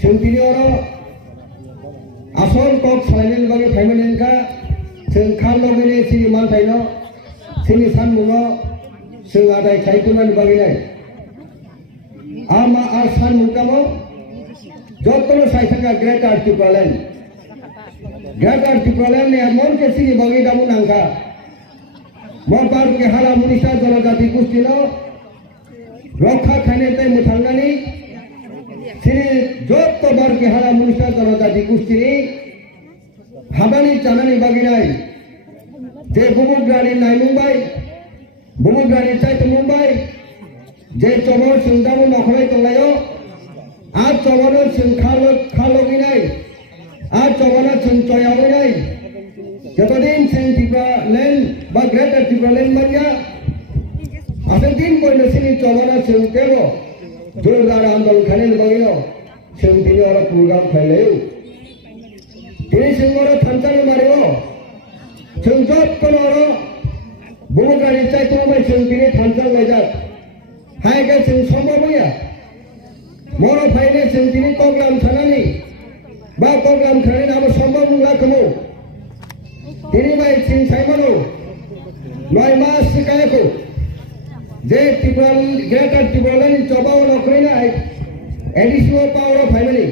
जोंनि आसल कक सालायनायनि बागै फायमानिनखा जों खार लगैनो सिनि मानथायनो सिनि सानमुङो जों आदाय खायखुनानि बागैनाय आमा आर सानमुंकामो जतनो साइथाका ग्रेट आर्टिकुलेन ने एमन के सिनि बागै दामु नांखा मबार के हाला मुनिसा जनजाति गोष्ठीनो रक्षा खायनायते मुथांनानै सिनि जत बार के हाला मुनिसा जनजाति गोष्ठीनि हाबानि जानानै बागैनाय जे बुमुग्रानि नायमुंबाय बुमुग्रानि चायतमुंबाय जे चबर सोंदामु नखराय तंलायो आ चबनो जों खालगिनाय आ चबनो जों चयावैनाय जतदिन जों टिप्रालेण्ड बा ग्रेटर टिप्रालेण्ड मानिया आसे दिन बयनो सिनि चबनो जों देबो जोरदार आंदोलन खायनायनि बागैनो जों दिनै अरा प्रग्राम खायलायो दिनै जों अरा थानसालि मारियो जों जतनो अरा बुमुग्रानि चायतमुंबाय जों दिनै थानसालि लायजात हायगा जों सम्भवया मर फायने जों दिनै प्रग्राम थानानै बा प्रग्राम खायनाय नाम सम्भव नंला खोमो दिनै बाय जों सायमानो नय मास सिकायखौ जे ग्रेटर टिप्रालेण्ड चबाव नखरैनाय एडिसिनेल पावर फायमानि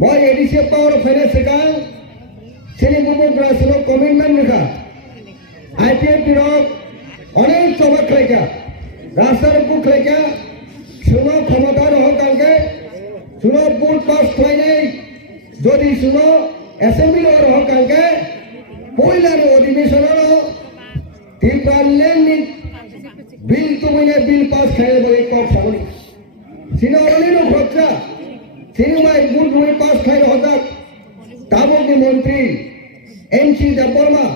बय एडिसिनेल पावर फायनाय सिगां सिनि बुमुग्रासनो कमिटमेन्ट रेखा आईपीएफ बिरक अनेक चबा खायका रास्तार बुक खायका सुनो क्षमता रह कांके सुनो बुट पास खायनाय जदि सुनो एसेम्बली रह कांके पयलानि अधिवेशनानो टिप्रालेण्डनि बिल तुमिने बिल पास खायनाय बय कक सामनि सिनो अरलिनो खरचा सिनि माय बुट रुइ पास खायनो हजाक ताबुकनि मन्त्री एनसी देबबर्मा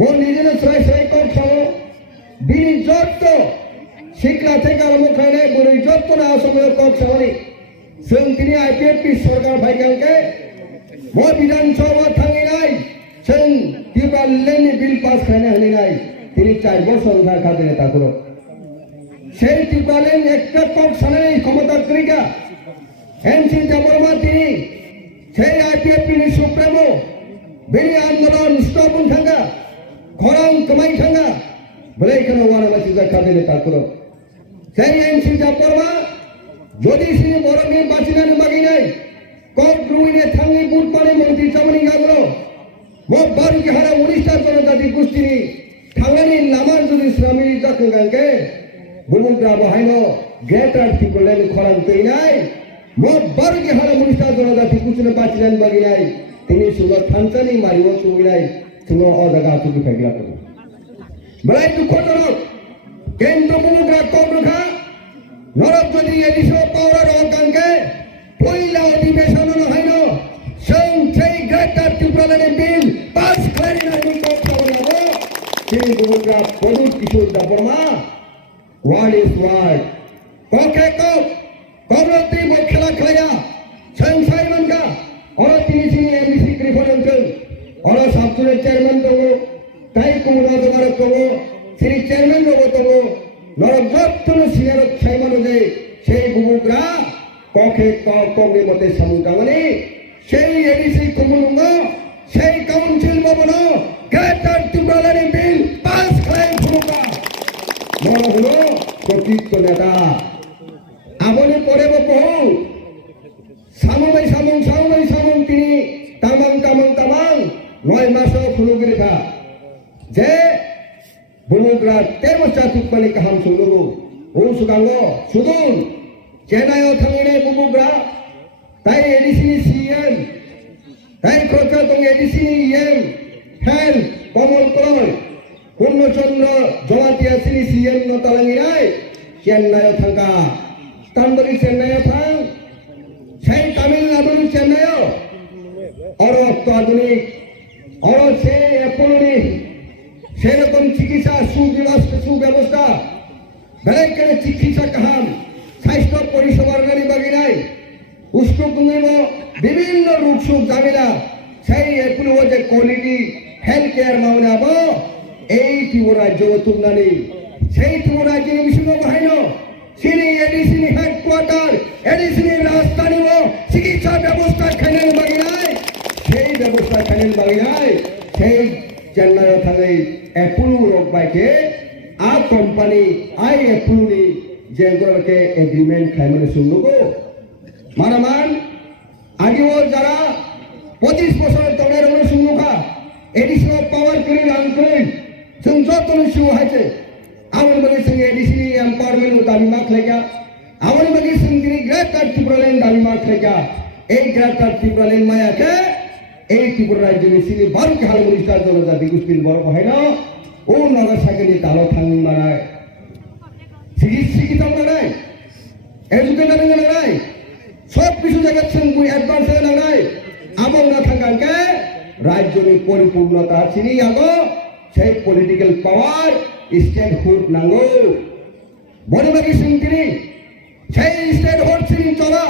वो निजेनो स्राय स्राय कक सामो बिनि जत्त शिक्षा থেকে আরম্ভ করে বড় যত্ন আসলে কক সামনে जों दिनै आईपीएफपि सरकार फायखांके मो विधानसभा थांनाय जों टिप्रालेण्डनि बिल पास खायनो हानाय दिनै 4 বছর खादे ताकुरो সেই टिप्रालेण्ड একটা কক সামনে ক্ষমতা ক্রিকা एनसी देबबर्मा दिनै সেই आईपीएफपि नि सुप्रेमो बिनि आन्दोलन स्टप थांगा खरां कमाई थांगा बोले एखाने वारा मानसि खादे ताकुरो সেই এনসি দেববর্মা যদি সিনি বরংনি বাঁচিনানি বাগিনাই কক রুইনে থাঙ্গি বুটপানি মন্ত্রী চামনি গাগুলো মো বারুকি হারা 19টা জনজাতি গোষ্ঠীনি থাঙ্গানি নামার যদি শ্রমিক জাকঙ্গাঙ্কে বুমুগ্রা বাহাইনো গ্রেটার টিপ্রালেণ্ড খরাং তৈনাই মো বারুকি হারা 19টা জনজাতি গোষ্ঠীনে বাঁচিনানি বাগিনাই তিনি সুগ থানচানি মারিও সুবিনাই সুগ অজাগা চুকি ফাইগলা করো বলাই দুঃখজনক केंद्र बुमुग्रा कग्रखा नरक जदि एडिसिनेल पावर रहकांके पयला अधिवेशन हायनो जों sei ग्रेटर टिप्रालेण्ड बिल पास खालायनायनि कक खालामनांगौ सिनि बुमुग्रा प्रदुत किशोर देबबर्मा वार्ड इज वार्ड कके कक कग्रत्री बो खेला खाया जों सायमोनगा अर तिनि सिनि एमबीसी ग्रिफोनोंजों अर साबजुने चेयरमैन दङ ताइ कुमुना जगार दङ सिनि चेयरमैन रबो दङ नरक जत्तनो सिनियर सायमानो जे সেই बुमुग्रा कके ककनि मते सामुंकामानि সেই एडिसि कुमुनुङो সেই काउन्सिल भवनो ग्रेटर टिप्रालेण्ड बिल पास खालाय बुमुग्रा मन हलो प्रतिष्ठ नेता आबनि परेबो बहु सामुङै सामुं तिनि तामां 9 मासो फुलुगिरिखा जे बुमुग्रा तेमसा तुकमानि गाहाम सोंलुगु उनसुगांगो सुदुन चेन्नाइआव थांनाय बुमुग्रा ताइ एडिसिनि सीएम ताइ खरचा दं एडिसिनि एम हेल कमल कलय पूर्णचंद्र जमातियासिनि सीएम न तालांगिनाय चेन्नाइआव थांगा तांबरी चेन्नाइआव थां সেই তামিলনাডুनि चेन्नाइआव अर अत्याधुनिक अर से एपोलोनि সেরকম চিকিৎসা সুব্যবস্থা বেলাইকানে চিকিৎসা কাহাম স্বাস্থ্য পরিষেবার গাড়ি বাগিনাই উষ্ণকুমিব বিভিন্ন রোগ সুখ জামিলা সেই এগুলো যে কোয়ালিটি হেলথ কেয়ার মামলা আবো এই ত্রিপুরা রাজ্য তুলনানি সেই ত্রিপুরা রাজ্যের বিষয় বাহাইনো সিনি এডিসিনি হেডকোয়ার্টার এডিসিনি রাজধানী एप्पल रक बाइके आ कंपनी आई एप्पल नि जेंगोर के एग्रीमेंट खाइमने सुनुगो मानामान आगे वो जरा 25 বছরের তলে রমনে সুনুখা এডিশনাল পাওয়ার ক্লিন আনক্লিন जों जतन सिउ हायचे आवन बगे जों एडिशनल एम्पावरमेंट दाबी माखलायगा आवन बगे जों दिनै ग्रेट त्रिपुरालेन दाबी माखलायगा এই গ্রেট त्रिपुरालेन मायाके এই ত্রিপুরা রাজ্যनि सिनि बारके हालमुनि स्टार जनजाति गोष्ठीनि बर बहायनो ও নগরসাগরनि दालो थांनि मानाय শিক্ষিত मानाय एजुकेटेड मानाय सब किछु जायगा जों बुइ एडभान्स नांनाय आबो ना थांगानके राज्यनि परिपूर्णता सिनि आगो সেই পলিটিক্যাল পাওয়ার স্টেটহুড নাঙ্গো বড় বাকি সিংকিনি সেই স্টেটহুড সিং চলা